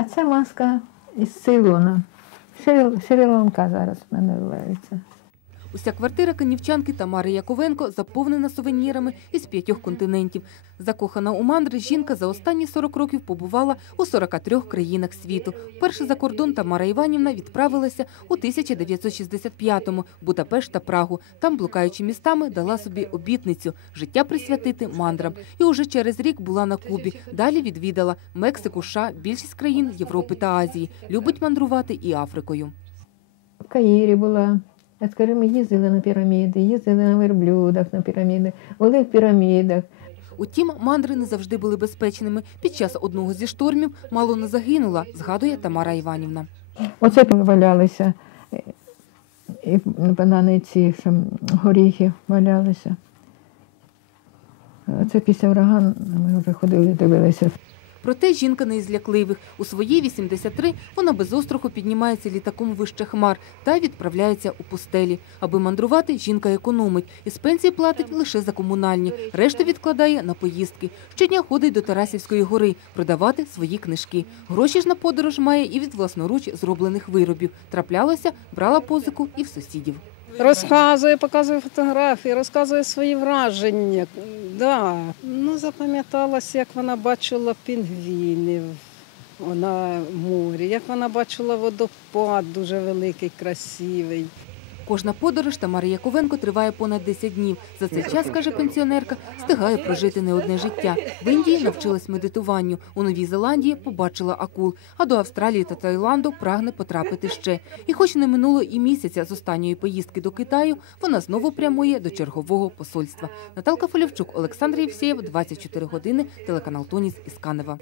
А ця маска із цейлона. Шри- Шрі-Ланка зараз називається. Уся квартира канівчанки Тамари Яковенко заповнена сувенірами із п'ятьох континентів. Закохана у мандри, жінка за останні 40 років побувала у 43 країнах світу. Перше за кордон Тамара Іванівна відправилася у 1965-му в Будапешт та Прагу. Там, блукаючи містами, дала собі обітницю життя присвятити мандрам. І уже через рік була на Кубі. Далі відвідала Мексику, США, більшість країн Європи та Азії. Любить мандрувати і Африкою. В Каїрі була. Я скажу, ми їздили на піраміди, їздили на верблюдах на піраміди, були в пірамідах. Утім, мандри не завжди були безпечними. Під час одного зі штормів мало не загинула, згадує Тамара Іванівна. Оце валялися. І банани ці що горіхи валялися. Це після урагану ми вже ходили, дивилися. Проте жінка не із лякливих. У свої 83 вона без остраху піднімається літаком вище хмар та відправляється у пустелі. Аби мандрувати, жінка економить. Із пенсії платить лише за комунальні. Решту відкладає на поїздки. Щодня ходить до Тарасівської гори продавати свої книжки. Гроші ж на подорож має і від власноруч зроблених виробів. Траплялося, брала позику і в сусідів. Розказує, показує фотографії, розказує свої враження. Да. Ну, запам'яталася, як вона бачила пінгвінів на морі, як вона бачила водопад дуже великий, красивий. Кожна подорож Тамари Яковенко триває понад 10 днів. За цей час, каже пенсіонерка, встигає прожити не одне життя. В Індії навчилась медитуванню. У Новій Зеландії побачила акул. А до Австралії та Таїланду прагне потрапити ще. І хоч не минуло і місяця з останньої поїздки до Китаю, вона знову прямує до чергового посольства. Наталка Фолівчук, Олександр Євсєєв, 24 години, телеканал Тоніс із Канева.